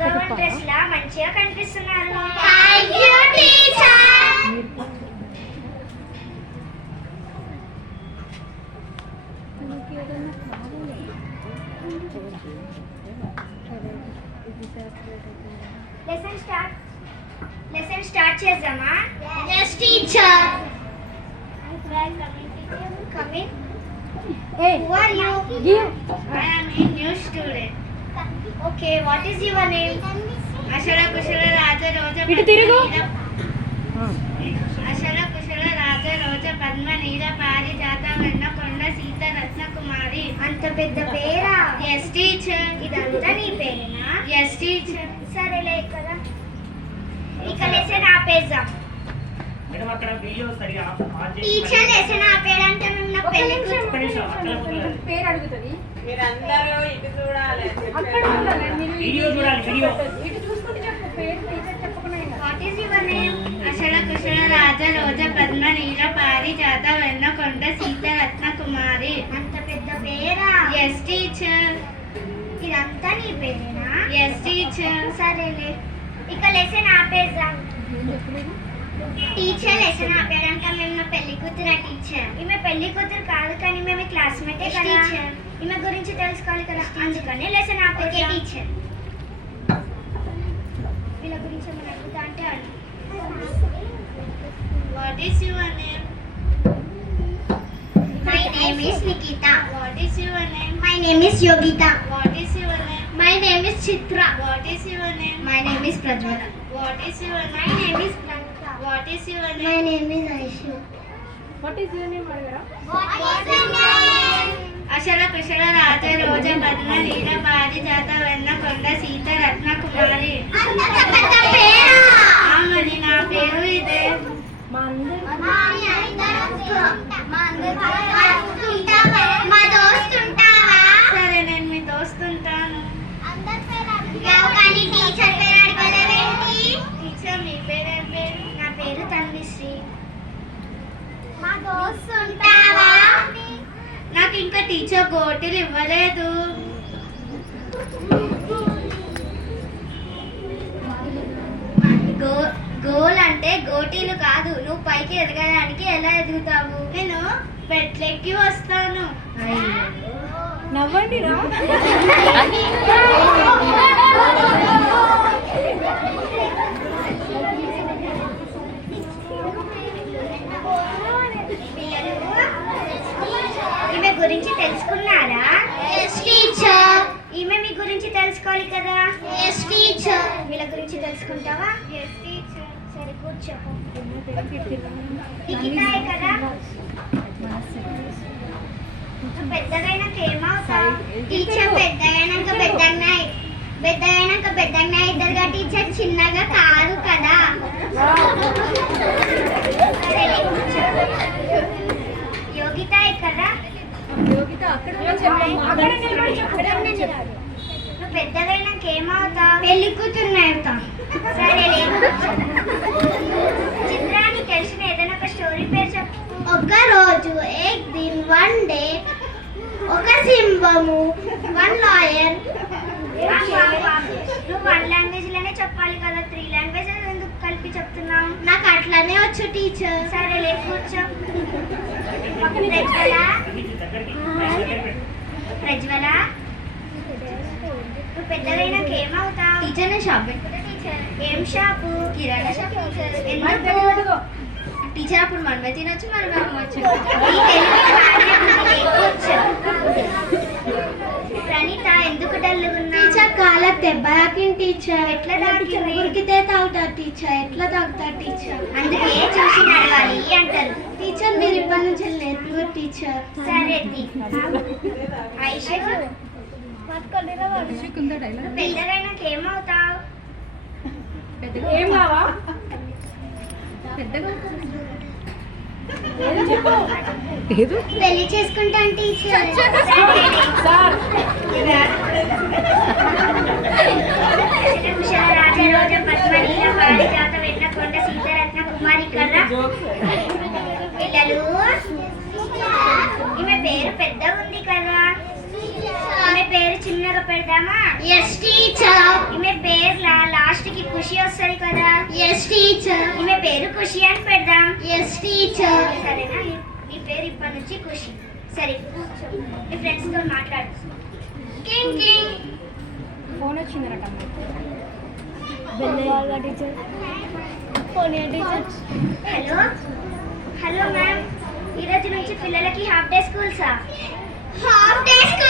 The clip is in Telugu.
నంబర్ 1 డ్రెస్ లా మంచిగా కనిపిస్తున్నారు. Thank you teacher. లెసన్ స్టార్ట్ చేద్దామా? yes teacher. Come in. Hey, Who are you? give. I am a new student. Okay, what is your name? Ashara Kushara Raja Roja ఇటు తిరుగు. Ashara Kushara Raja Roja Padma Neera Parijata Venna Konda Sita Ratna Kumari. అంత పెద్ద పేరా? Yes teacher. ఇదంతా నీ పేరేనా? Yes teacher. సరేలే కదా. ఇక లెసన్ ఆపేద్దాం. మేడం అక్కడ వీడియో సరిగా ఆన్ చేసి టీచర్ లెసన్ ఆపేయడానికి మేము నా పెళ్లి పేరు అడుగుతది. మీరందరూ ఇటు చూడాలి. అక్కడ చూడాలి. వీడియో చూడాలి, వీడియో. ఇటు చూసుకుంటే చెప్పు పేరు టీచర్ చెప్పకుండా. What is your name? అషల కుశల రాజ రోజ పద్మ నీల పారిజాత వెన్న కొండ సీత రత్న కుమారి. అంత పెద్ద పేరా? Yes teacher. ఇదంతా నీ పేరేనా? Yes teacher. సరేలే ఇక లెసన్ ఆపేద్దాం. టీచర్ లెసన్ ఆపేయడానికి మేము నా పెళ్లి కూతురా టీచర్? ఈమె పెళ్లి కూతురు కాదు కానీ మేము క్లాస్మేటే కదా. ఈమె గురించి తెలుసుకోవాలి కదా, అందుకనే లెసన్ ఆపేకే టీచర్. వీళ్ళ గురించి ఏమైనా అడుగుతా అంటే అడుగు. What is your name? My name is Nikita. What is your name? My name is Yogita. What is your name? My name is Chitra. What is your name? My name is Prajwala. What is your? My name is Pranita. What is your name? My name is Aishu. What is your name అడగరా? అషల కుశల రాజ రోజ పద్మ నీల పారిజాత వెన్న కొండ సీత రత్న కుమారి. మరి నా పేరు ఇదే. మా అందరూ సరే నేను మీ దోస్తుంటాను. టీచర్ మీ పేరేం పేరు? నా పేరు తన్విశ్రీ. నాకు ఇంకా టీచర్ గోటీలు ఇవ్వలేదు. గోల్ అంటే గోటీలు కాదు. నువ్వు పైకి ఎదగడానికి ఎలా ఎదుగుతావు? నేను మెట్లెక్కి వస్తాను. నవ్వండి రా. ఈమె గురించి తెలుసుకున్నారా? ఈమె మీ గురించి తెలుసుకోవాలి కదా. వీళ్ళ గురించి తెలుసుకుంటావా? సరే కూర్చో. నికితాయే కదా. పెద్దగైనాక ఏమవుతావు? టీచర్ పెద్దగైనాక పెద్దగైనాక ఇద్దరుగా టీచర్ చిన్నగా కాదు కదా. సరే కూర్చో. యోగితాయే కదా. యోగిత అక్కడ నిలబడి చెప్పు. నువ్వు పెద్దగైనాక ఏమవుతావు? పెళ్లి కూతురు అవుతా. సరే చిత్రానికి తెలిసిన ఏదైనా ఒక స్టోరీ పేరు చెప్పు. ఒక రోజు ఏక్ దిన్ వన్ డే ఒక సింహము వన్ లాయర్. నువ్వు 1 లాంగ్వేజ్ లోనే చెప్పాలి కదా, 3 లాంగ్వేజెస్ ఎందుకు కలిపి చెప్తున్నావు? నాకు అట్లానే వచ్చు టీచర్. సరే కూర్చో. ప్రజ్వల నువ్వు పెద్దగైనాక ఏమవుతావు? టీచర్ నేను షాప్ పెట్టుకుంటా టీచర్. ఏం షాపు? కిరాణా షాప్ టీచర్. ఎందుకు? టీచర్ అప్పుడు మనమే తినొచ్చు, మనమే అమ్మవచ్చు. ప్రణీత ఎందుకు డల్లుగున్నా? టీచర్ కాళ్ళ దెబ్బ తాకింది టీచర్. ఎట్లా తాకింది? ఉరికితే తాగుతారు టీచర్. ఎట్లా తాగుతారు టీచర్? అందుకే చూసి నడవాలి అంటారు. టీచర్ మీరు ఇప్పటి నుంచి నేర్పి టీచర్. సరే ఐషు పెద్దగైనాక ఏమవుతావు? ఏం కావా? పెద్దగా పెళ్లి చేసుకుంటాను టీచర్. రాజరోజ పద్మనీల పారిజాత వెన్న కొండ సీతారత్న కుమారి కర్ర. పిల్లలు ఈమె పేరు పెద్ద ఉంది కదా, ఆమె పేరు చిన్న చిన్నగా పెడదామా? Yes teacher. ఈమె పేరు లాస్ట్ కి ఖుషి వస్తుంది కదా. Yes teacher. ఈమె పేరు ఖుషి అని పెడదాం. Yes teacher. సరేనా? నీ పేరు ఇప్పటి నుంచి ఖుషి. సరే కూర్చో. మీ ఫ్రెండ్స్ తో మాట్లాడు. King king. ఫోన్ వచ్చిందట teacher. Phone teacher. Hello hello ma'am, ఈరోజు నుంచి పిల్లలకి హాఫ్ డే స్కూల్సా? Half day school